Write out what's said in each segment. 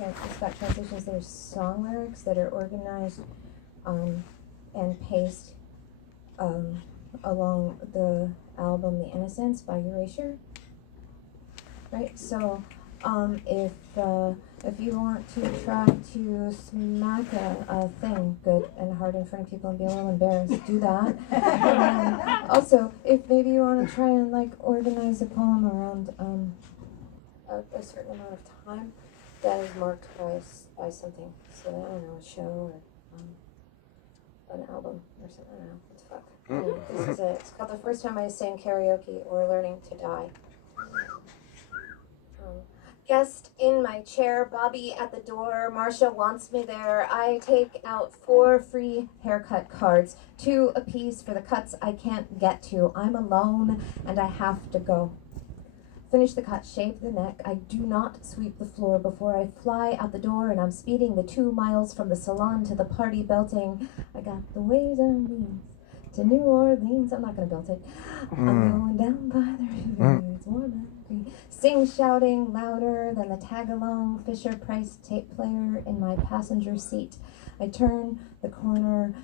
it's got transitions. There's song lyrics that are organized and paced along the album The Innocents by Erasure. Right? So if you want to try to smack a thing good and hard in front of people and be a little embarrassed, do that. And also, if maybe you want to try and like organize a poem around a certain amount of time that is marked by something. So I don't know, a show or an album or something. I don't know. What the fuck? Anyway, this is it. It's called The First Time I Sang Karaoke or Learning to Die. Guest in my chair, Bobby at the door, Marcia wants me there. I take out 4 free haircut cards, 2 apiece for the cuts I can't get to. I'm alone and I have to go. Finish the cut, shave the neck. I do not sweep the floor before I fly out the door, and I'm speeding the 2 miles from the salon to the party, belting, I got the ways and means to New Orleans. I'm not gonna belt it. I'm going down by the river. It's warm and green. Sing, shouting louder than the tag-along Fisher Price tape player in my passenger seat. I turn the corner.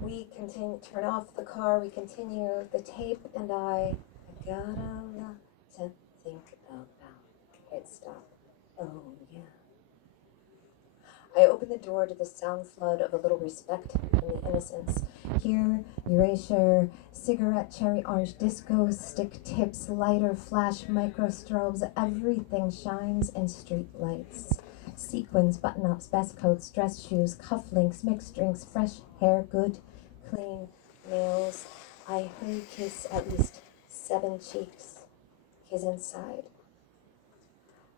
We continue. Turn off the car. We continue the tape, and I got a lot to think about. Hit stop. Oh yeah. I open the door to the sound flood of A Little Respect from The Innocents. Here, erasure, cigarette, cherry orange disco, stick tips, lighter, flash, micro strobes, everything shines in street lights. Sequins, button-ups, best coats, dress shoes, cufflinks, mixed drinks, fresh hair, good, clean nails. I hurry kiss at least 7 cheeks. He's inside.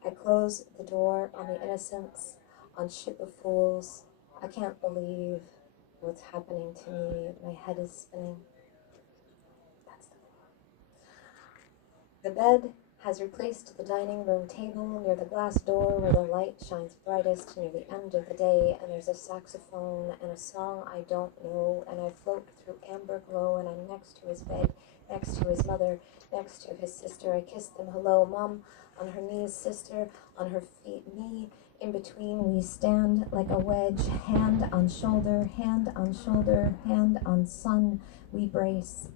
I close the door on The Innocents. On Ship of Fools, I can't believe what's happening to me. My head is spinning. That's the bed has replaced the dining room table near the glass door where the light shines brightest near the end of the day, and there's a saxophone and a song I don't know, and I float through amber glow, and I'm next to his bed, next to his mother, next to his sister. I kiss them hello, Mom on her knees, sister on her feet, me. In between we stand like a wedge, hand on shoulder, hand on shoulder, hand on sun, we brace.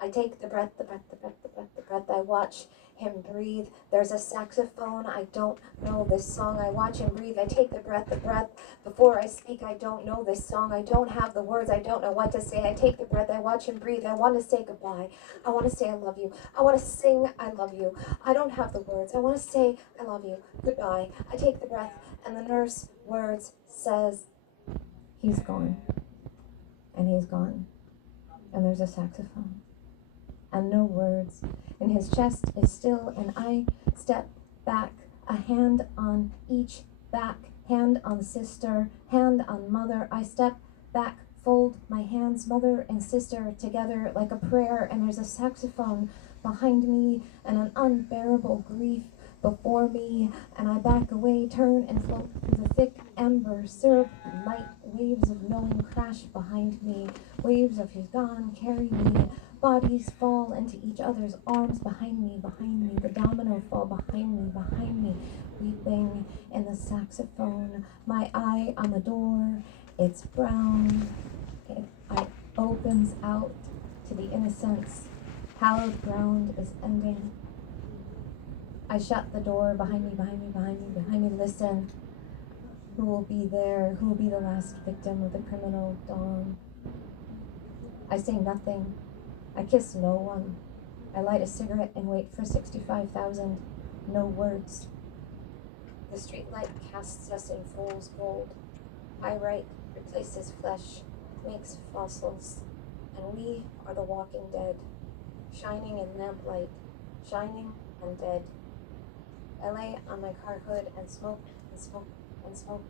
I take the breath, the breath, the breath, the breath, the breath. I watch him breathe. There's a saxophone. I don't know this song. I watch him breathe. I take the breath, the breath. Before I speak, I don't know this song. I don't have the words. I don't know what to say. I take the breath. I watch him breathe. I want to say goodbye. I want to say I love you. I want to sing I love you. I don't have the words. I want to say I love you. Goodbye. I take the breath, and the nurse words says, he's gone. And he's gone. And there's a saxophone. And no words, and his chest is still, and I step back, a hand on each back, hand on sister, hand on mother. I step back, fold my hands, mother and sister together like a prayer, and there's a saxophone behind me and an unbearable grief before me, and I back away, turn and float through the thick amber syrup light. Waves of knowing crash behind me, waves of he's gone carry me. Bodies fall into each other's arms behind me, the domino fall behind me, weeping in the saxophone. My eye on the door, it's brown. It opens out to The Innocents. Hallowed ground is ending. I shut the door behind me, listen. Who will be there? Who will be the last victim of the criminal dawn? I say nothing. I kiss no one. I light a cigarette and wait for 65,000. No words. The streetlight casts us in fool's gold. Pyrite replaces flesh, makes fossils, and we are the walking dead, shining in lamplight, shining and dead. I lay on my car hood and smoke and smoke and smoke,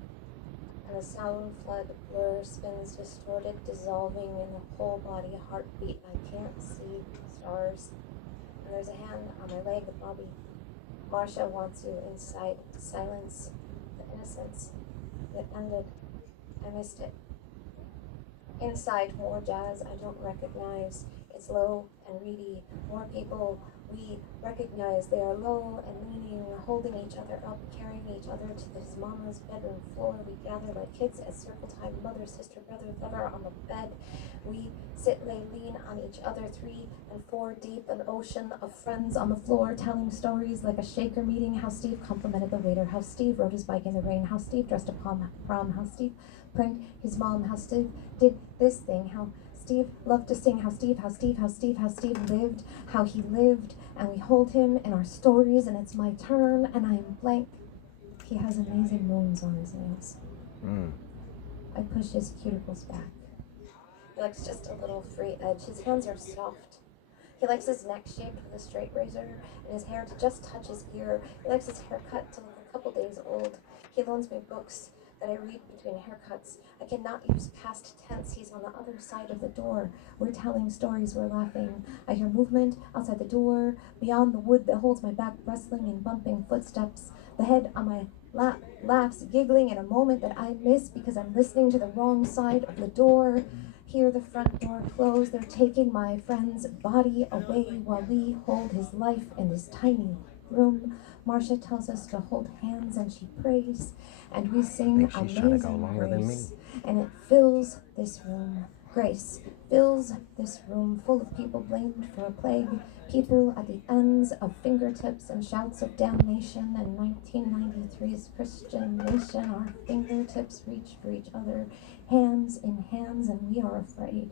and the sound flood blur spins distorted, dissolving in the whole body heartbeat. I can't see stars. And there's a hand on my leg, Bobby. Marcia wants you inside. Silence. The Innocents. It ended. I missed it. Inside, more jazz I don't recognize. It's low and reedy. More people We recognize they are low and leaning, holding each other up, carrying each other to his mama's bedroom floor. We gather like kids at circle time, mother, sister, brother, lover on the bed. We sit, lay, lean on each other, 3 and 4 deep, an ocean of friends on the floor, telling stories like a shaker meeting. How Steve complimented the waiter, how Steve rode his bike in the rain, how Steve dressed up prom, how Steve pranked his mom, how Steve did this thing, how Steve loved to sing, how Steve lived, how he lived, and we hold him in our stories, and it's my turn, and I'm blank. He has amazing wounds on his nails. I push his cuticles back. He likes just a little free edge. His hands are soft. He likes his neck shaped with a straight razor, and his hair to just touch his ear. He likes his haircut to look a couple days old. He loans me books that I read between haircuts. I cannot use past tense. He's on the other side of the door. We're telling stories, we're laughing. I hear movement outside the door, beyond the wood that holds my back, rustling and bumping footsteps. The head on my lap laughs, giggling in a moment that I miss because I'm listening to the wrong side of the door. Hear the front door close. They're taking my friend's body away while we hold his life in this tiny room. Marcia tells us to hold hands and she prays, and we sing Amazing Grace, and it fills this room. Grace fills this room full of people blamed for a plague, people at the ends of fingertips and shouts of damnation. And 1993's Christian nation, our fingertips reach for each other, hands in hands, and we are afraid.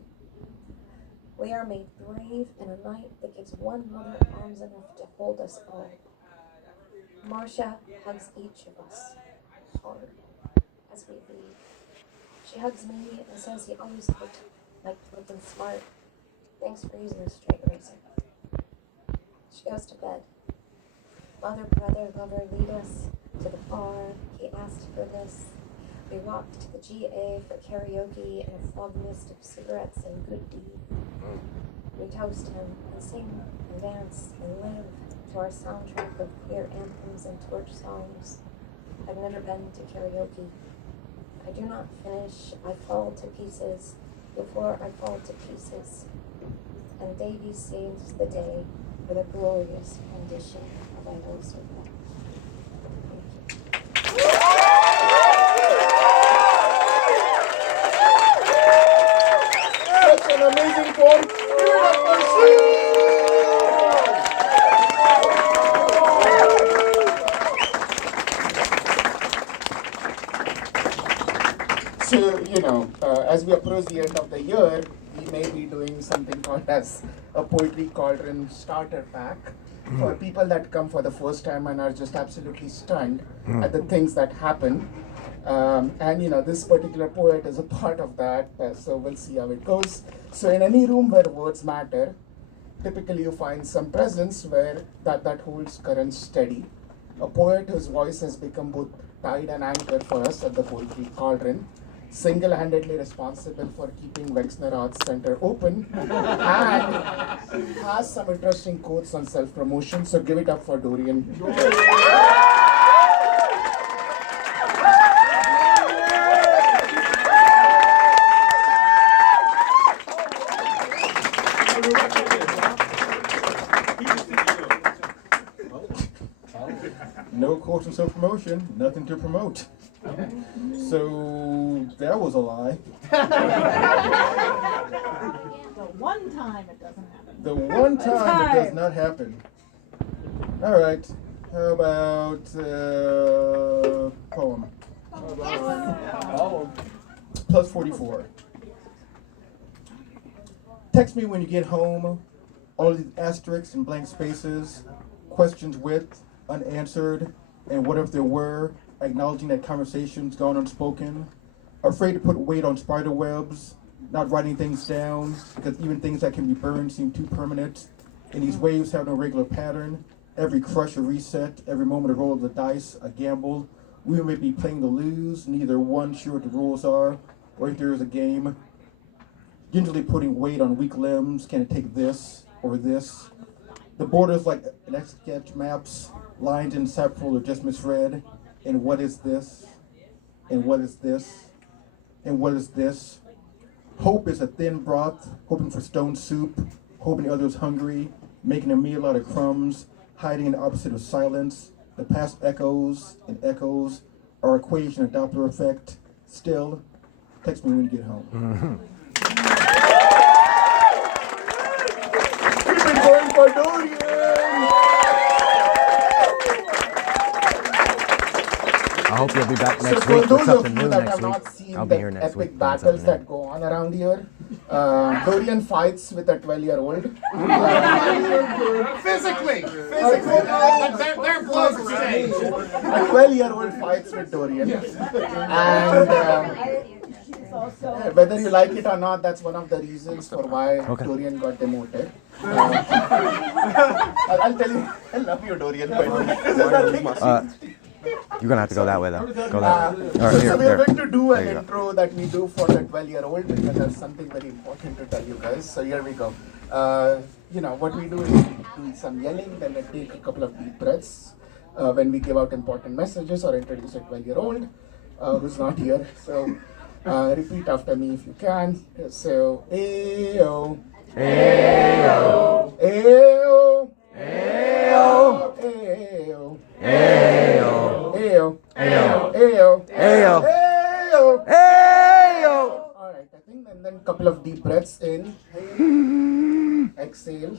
We are made brave in a night that gives one mother arms enough to hold us all. Marcia hugs each of us hard as we leave. She hugs me and says he always looked like looking smart. Thanks for using a straight razor. She goes to bed. Mother, brother, lover lead us to the bar. He asked for this. We walked to the GA for karaoke in a fog mist of cigarettes and good deed. We toast him and sing and dance and live to our soundtrack of queer anthems and torch songs. I've never been to karaoke. I do not finish, I fall to pieces. Before I fall to pieces. And Davy saves the day with a glorious rendition of I Know So Well. Thank you. Such an amazing poem. Give it up for Sheila! So, as we approach the end of the year, we may be doing something called as a Poetry Cauldron starter pack for people that come for the first time and are just absolutely stunned at the things that happen. This particular poet is a part of that, so we'll see how it goes. So in any room where words matter, typically you find some presence where that holds current steady. A poet whose voice has become both tide and anchor for us at the Poetry Cauldron, single-handedly responsible for keeping Wexner Arts Center open, and has some interesting quotes on self-promotion, so give it up for Dorian. No quotes on self-promotion, nothing to promote. So that was a lie. The one time it doesn't happen. The one time it does not happen. All right. How about poem? Plus 44. Text me when you get home. All of these asterisks and blank spaces, questions with, unanswered, and what if there were, acknowledging that conversation's gone unspoken, afraid to put weight on spider webs, not writing things down, because even things that can be burned seem too permanent, and these waves have no regular pattern, every crush a reset, every moment a roll of the dice, a gamble, we may be playing to lose, neither one sure what the rules are, or if there is a game, gingerly putting weight on weak limbs, can it take this, or this, the borders like an sketch maps, lines inseparable or just misread. And what is this? And what is this? And what is this? Hope is a thin broth, hoping for stone soup, hoping the other's hungry, making a meal out of crumbs, hiding in the opposite of silence. The past echoes and echoes, our equation, a Doppler effect. Still, text me when you get home. Keep it going for Dorian! I hope you'll be back So next for week with those of something you new that next have week. not seen I'll the be here next epic week. doing battles something that go on around here, Dorian fights with a 12-year-old. Physically, they're close to stage. A 12-year-old fights with Dorian, and whether you like it or not, that's one of the reasons for why Dorian got demoted. I'll tell you, I love you, Dorian. But You're gonna have to go that way though. Go that way. All right, so here, we are there. going to do an There you go. intro that we do for the 12-year-old because that's something very important to tell you guys. So here we go. What we do is we do some yelling, then we take a couple of deep breaths when we give out important messages or introduce a 12-year-old who's not here. So repeat after me if you can. So, Ayo. Ayo. Ayo. Ayo. Ayo. Ayo. Ayo. Ayo. Ayo. Ayo. Ayo. Ayo. Alright, I think, and then couple of deep breaths in. Exhale.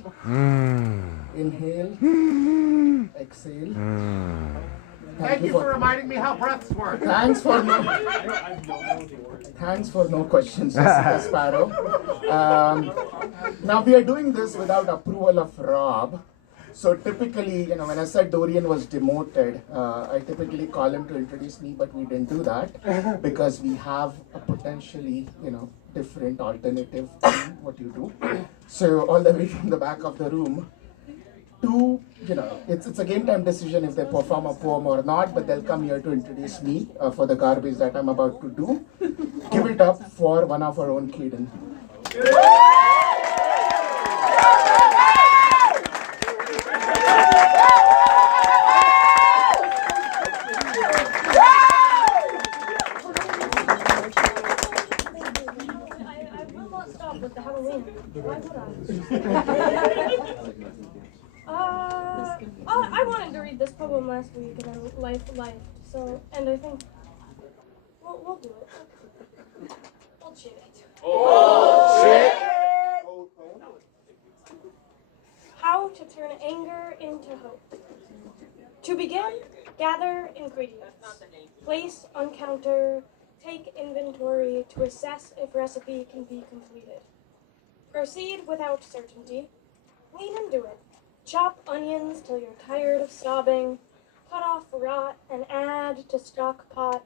Inhale. Exhale. Thank you for reminding me how breaths work. Thanks for no questions, Jessica Sparrow. Now we are doing this without approval of Rob. So typically, when I said Dorian was demoted, I typically call him to introduce me, but we didn't do that because we have a potentially, different alternative to what you do. So all the way from the back of the room, it's a game time decision if they perform a poem or not, but they'll come here to introduce me for the garbage that I'm about to do. Give it up for one of our own Kaden. With the Halloween. Why would I wanted to read this poem last week and I liked. And I think we'll do it. Bullshit it. Oh, shit! How to turn anger into hope. To begin, gather ingredients. Place on counter. Take inventory to assess if recipe can be completed. Proceed without certainty. Lean into it. Chop onions till you're tired of sobbing. Cut off rot and add to stock pot.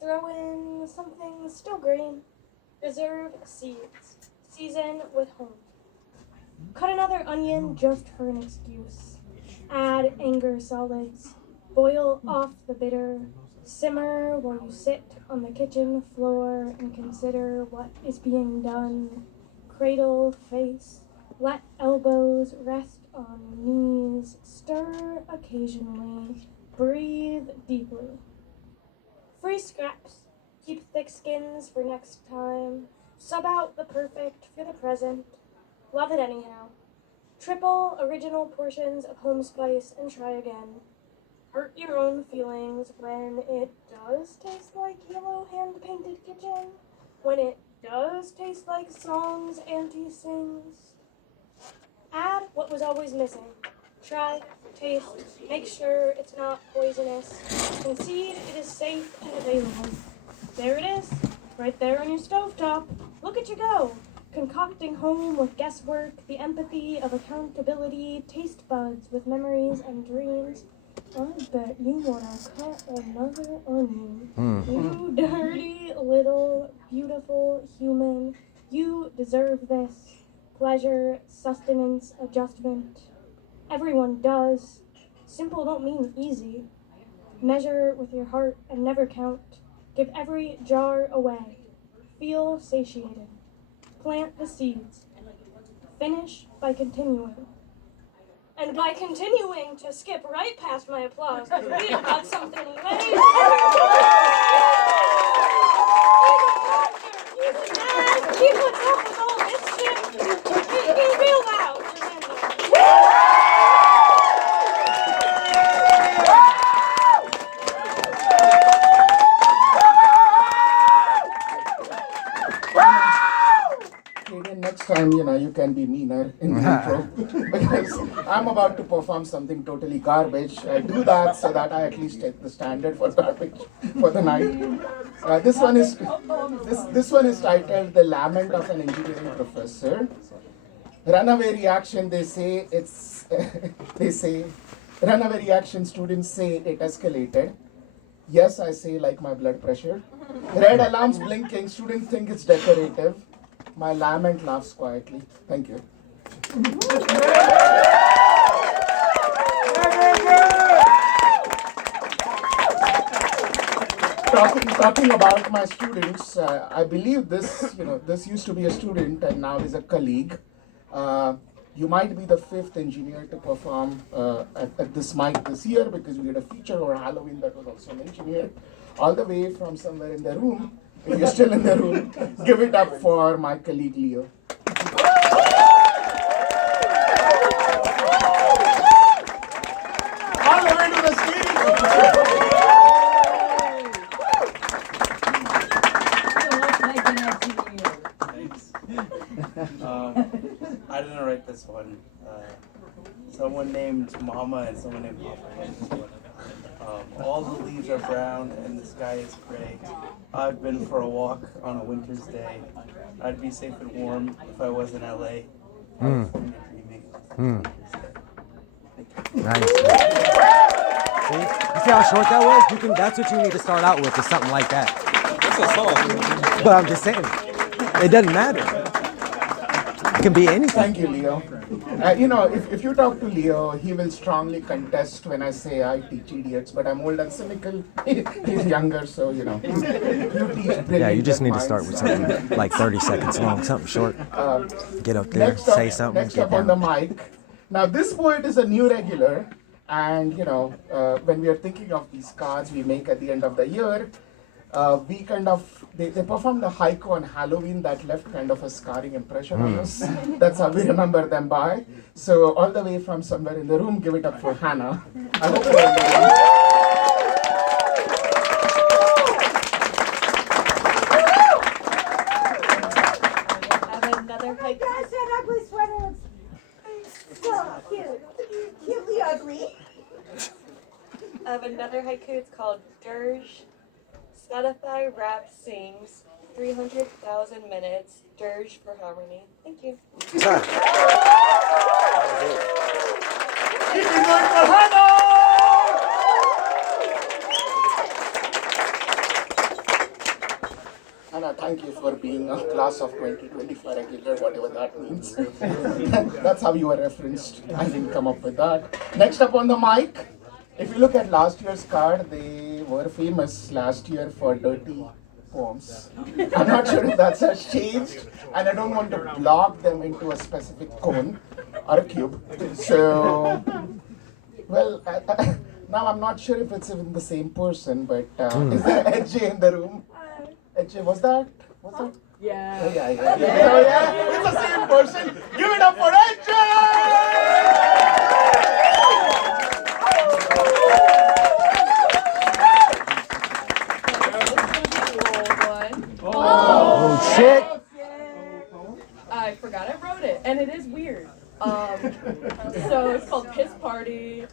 Throw in something still green. Reserve seeds. Season with home. Cut another onion just for an excuse. Add anger solids. Boil off the bitter. Simmer while you sit on the kitchen floor and consider what is being done. Cradle face, let elbows rest on knees, stir occasionally, breathe deeply. Free scraps, keep thick skins for next time, sub out the perfect for the present, love it anyhow. Triple original portions of home spice and try again. Hurt your own feelings when it does taste like yellow hand-painted kitchen, when it does taste like songs Auntie sings. Add what was always missing. Try, taste, make sure it's not poisonous. Concede it is safe and available. There it is, right there on your stovetop. Look at you go, concocting home with guesswork, the empathy of accountability, taste buds with memories and dreams. I bet you wanna cut another onion. You dirty little beautiful human. You deserve this. Pleasure, sustenance, adjustment. Everyone does. Simple don't mean easy. Measure with your heart and never count. Give every jar away. Feel satiated. Plant the seeds. Finish by continuing. And by continuing to skip right past my applause, because we've got something way better. Keep what's up with all this shit. Be real loud. next time, you can be meaner in the intro because I'm about to perform something totally garbage. I do that so that I at least take the standard for garbage for the night. This one is titled "The Lament of an Engineering Professor." Runaway reaction. They say it's. They say runaway reaction. Students say it escalated. Yes, I say like my blood pressure. Red alarms blinking. Students think it's decorative. My lament laughs quietly. Thank you. Talking about my students, I believe this used to be a student and now is a colleague. You might be the fifth engineer to perform at this mic this year because we had a feature over Halloween that was also an engineer, all the way from somewhere in the room. If you're still in the room, give it up for my colleague Leo. All the way to the stage. I didn't write this one. Someone named Mama and someone named Papa. All the leaves are brown and the sky is gray. I've been for a walk on a winter's day. I'd be safe and warm if I was in LA. Nice. See? You see how short that was? That's what you need to start out with, is something like that. That's a song. But I'm just saying, it doesn't matter. It can be anything. Thank you, Leo. If you talk to Leo, he will strongly contest when I say I teach idiots, but I'm old and cynical. He's younger, so you teach Yeah, you just need to minds. start with something like 30 seconds long, something short. Get up there, Next up, say something, next get up on the down. mic. Now, this poet is a new regular, and when we are thinking of these cards we make at the end of the year, they performed a haiku on Halloween that left kind of a scarring impression on us. That's how we remember them by. So all the way from somewhere in the room, give it up for Hannah. I hope you're in the room. Another haiku. Gosh, that ugly sweater is so cute. Cutely ugly. I have another haiku. It's called Dirge. Spotify rap sings 300,000 minutes. Dirge for harmony. Thank you. Keep it going for Hannah! Hannah, thank you for being a class of 2024 regular, whatever that means. That's how you were referenced. I didn't come up with that. Next up on the mic, if you look at last year's card, they were famous last year for dirty poems. I'm not sure if that has changed, and I don't want to block them into a specific cone or a cube. So, well, now I'm not sure if it's even the same person, but is there Edge in the room? Edge, was that? Yeah. Oh, yeah. It's the same person. Give it up for Edge! Oh, shit. I forgot I wrote it, and it is weird. So it's called Piss Party.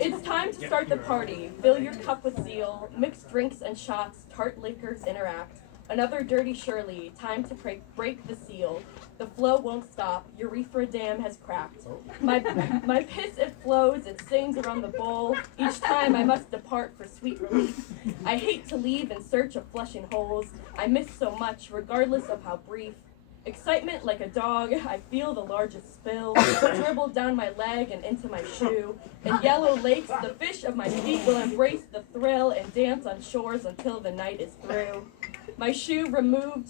It's time to start the party. Fill your cup with zeal. Mixed drinks and shots, tart liquors interact. Another dirty Shirley. Time to break the seal. The flow won't stop. Urethra dam has cracked. My piss, it flows. It sings around the bowl. Each time I must depart for sweet relief. I hate to leave in search of flushing holes. I miss so much, regardless of how brief. Excitement like a dog, I feel the largest spill, dribble down my leg and into my shoe. In yellow lakes, the fish of my feet will embrace the thrill and dance on shores until the night is through. My shoe removed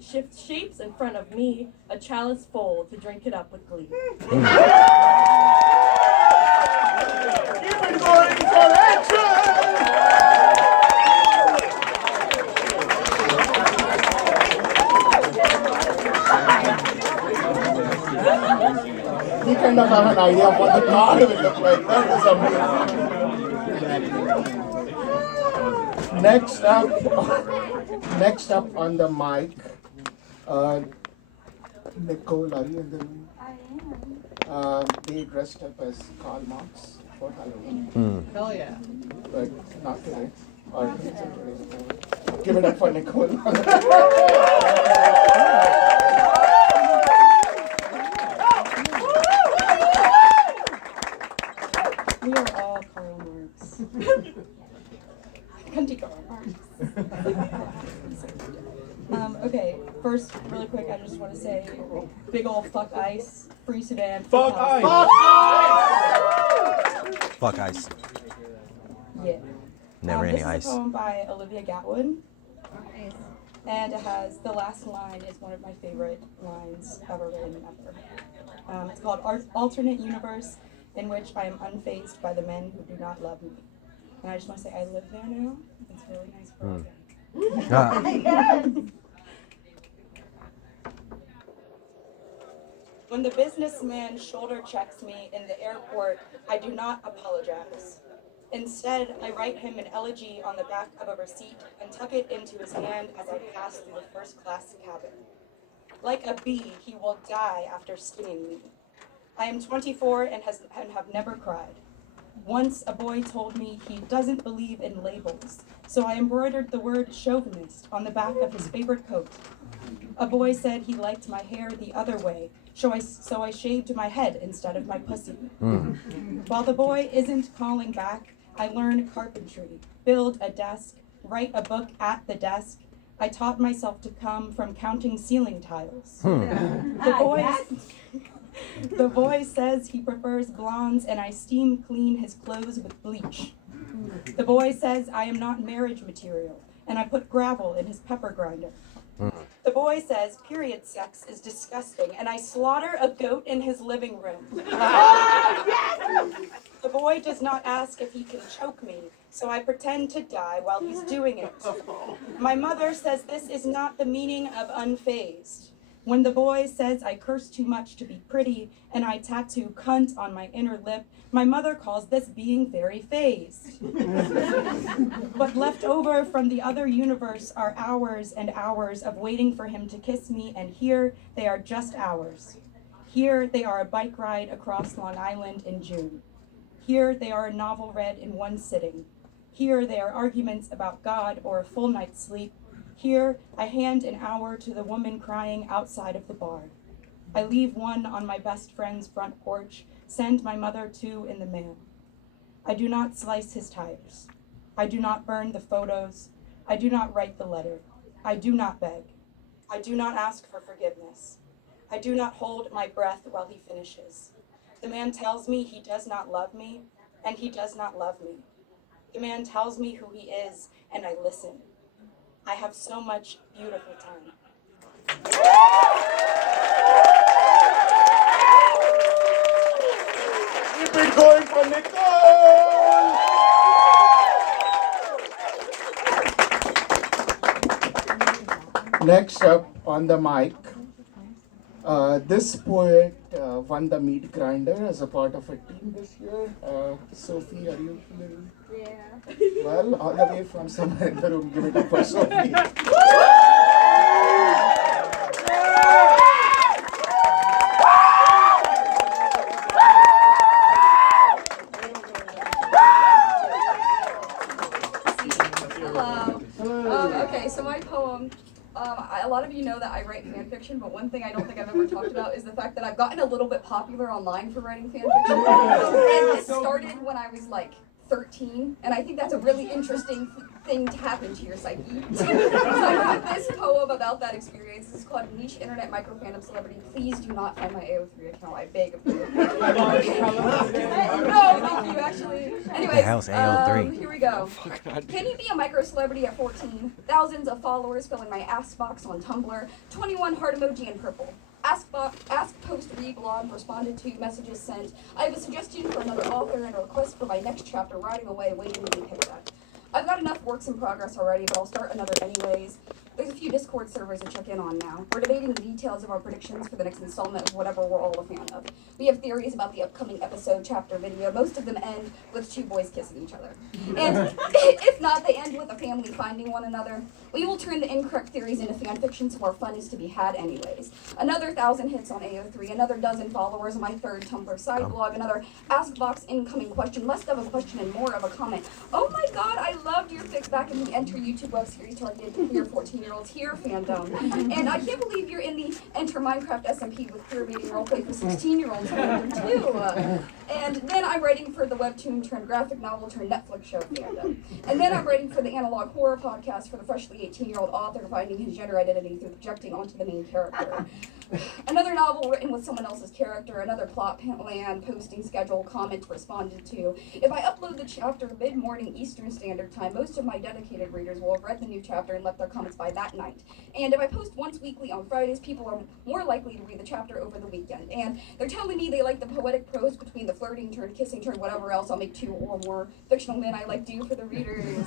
shifts shapes in front of me, a chalice full to drink it up with glee. Keep it going for action! We kind of have an idea of what the card will look like. That is amazing. Next up, next up on the mic, Nicole, are you in the room? I am. They dressed up as Karl Marx for Halloween. Hell yeah. But not today. Or today. Give it up for Nicole. We are all Karl Marx. Country Karl Marx. Okay, first, really quick, I just want to say big ol' fuck ice, free Sudan. Fuck ice. Fuck ice. Yeah. Never any this ice. is a poem by Olivia Gatwood. And it has, the last line is one of my favorite lines ever written ever. It's called Alternate Universe, in which I am unfazed by the men who do not love me. And I just want to say I live there now. It's really nice for me. When the businessman shoulder checks me in the airport, I do not apologize. Instead, I write him an elegy on the back of a receipt and tuck it into his hand as I pass through the first-class cabin. Like a bee, he will die after stinging me. I am 24 and have never cried. Once a boy told me he doesn't believe in labels, so I embroidered the word chauvinist on the back of his favorite coat. A boy said he liked my hair the other way, so I shaved my head instead of my pussy. While the boy isn't calling back, I learned carpentry, build a desk, write a book at the desk. I taught myself to come from counting ceiling tiles. The boy says he prefers blondes and I steam clean his clothes with bleach. The boy says I am not marriage material and I put gravel in his pepper grinder. The boy says period sex is disgusting and I slaughter a goat in his living room. The boy does not ask if he can choke me, so I pretend to die while he's doing it. My mother says this is not the meaning of unfazed. When the boy says I curse too much to be pretty and I tattoo cunt on my inner lip, my mother calls this being very phased. But left over from the other universe are hours and hours of waiting for him to kiss me, and here they are just hours. Here they are a bike ride across Long Island in June. Here they are a novel read in one sitting. Here they are arguments about God or a full night's sleep. Here, I hand an hour to the woman crying outside of the bar. I leave one on my best friend's front porch, send my mother two in the mail. I do not slice his tires. I do not burn the photos. I do not write the letter. I do not beg. I do not ask for forgiveness. I do not hold my breath while he finishes. The man tells me he does not love me, and he does not love me. The man tells me who he is, and I listen. I have so much beautiful time. Keep it going for Nicole! Next up on the mic, this poet won the meat grinder as a part of a team this year. Sophie, are you familiar? Yeah. Well, all the way from somewhere in the room, give it up for Sophie. Hello. Okay, so my poem, a lot of you know that I write fan fiction, but one thing I don't think I've ever talked about is the fact that I've gotten a little bit popular online for writing fan fiction. And it started when I was like 13, and I think that's a really interesting thing to happen to your psyche. So I wrote this poem about that experience. It's called Niche Internet Micro Fandom Celebrity. Please do not find my AO3 account, I beg of you. No, thank you, actually. Anyways, the hell's AO3? Here we go. Can you be a micro celebrity at 14? Thousands of followers filling my ask box on Tumblr. 21 heart emoji in purple. Ask post reblog responded to messages sent. I have a suggestion for another author and a request for my next chapter riding away waiting to be picked up. I've got enough works in progress already, but I'll start another anyways. There's a few Discord servers to check in on now. We're debating the details of our predictions for the next installment of whatever we're all a fan of. We have theories about the upcoming episode, chapter, video. Most of them end with two boys kissing each other. And if not, they end with a family finding one another. We will turn the incorrect theories into fanfiction, so more fun is to be had anyways. Another 1,000 hits on AO3, another dozen followers on my third Tumblr side blog, another Ask Box incoming question, less of a question and more of a comment. Oh my god, I loved your fic back in the Enter YouTube web series targeted to queer 14-year-olds here fandom. And I can't believe you're in the Enter Minecraft SMP with queer baiting roleplay for 16-year-olds fandom too. And then I'm writing for the webtoon turned graphic novel turned Netflix show fandom. And then I'm writing for the analog horror podcast for the freshly 18-year-old author finding his gender identity through projecting onto the main character. Another novel written with someone else's character, another plot plan, posting schedule, comments responded to. If I upload the chapter mid-morning Eastern Standard Time, most of my dedicated readers will have read the new chapter and left their comments by that night. And if I post once weekly on Fridays, people are more likely to read the chapter over the weekend. And they're telling me they like the poetic prose between the flirting turn, kissing turn, whatever else. I'll make 2 or more fictional men I like do for the readers.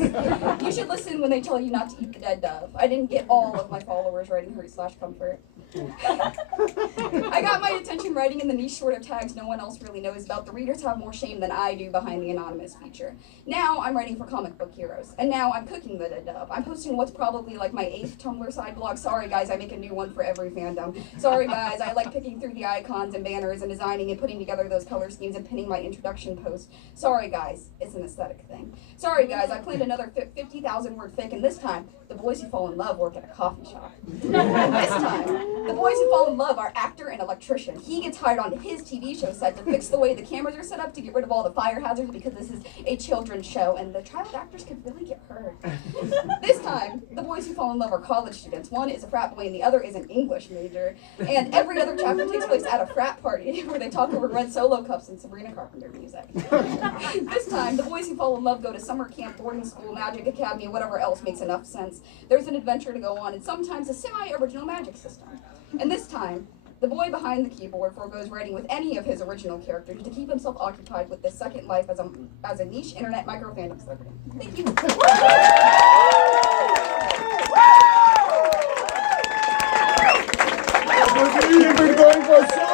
You should listen when they tell you not to eat the dead dove. I didn't get all of my followers writing hurt/comfort. I got my attention writing in the niche sort of tags no one else really knows about. The readers have more shame than I do behind the anonymous feature. Now I'm writing for comic book heroes, and now I'm cooking the dead dove. I'm posting what's probably like my 8th Tumblr side blog. Sorry guys, I make a new one for every fandom. Sorry guys, I like picking through the icons and banners and designing and putting together those color schemes and pinning my introduction post. Sorry guys, it's an aesthetic thing. Sorry guys, I planned another 50,000 word fic, and this time, the boys who fall in love work at a coffee shop. This time, the boys who fall in love are actor and electrician. He gets hired on his TV show set to fix the way the cameras are set up to get rid of all the fire hazards because this is a children's show and the child actors could really get hurt. This time, the boys who fall in love are college students. One is a frat boy and the other is an English major. And every other chapter takes place at a frat party where they talk over red Solo cups and Sabrina Carpenter music. This time, the boys who fall in love go to summer camp, boarding school, magic academy, and whatever else makes enough sense. There's an adventure to go on and sometimes a semi-original magic system. And this time, the boy behind the keyboard forgoes writing with any of his original characters to keep himself occupied with this second life as a niche internet micro-fandom celebrity. Thank you. We've been going for so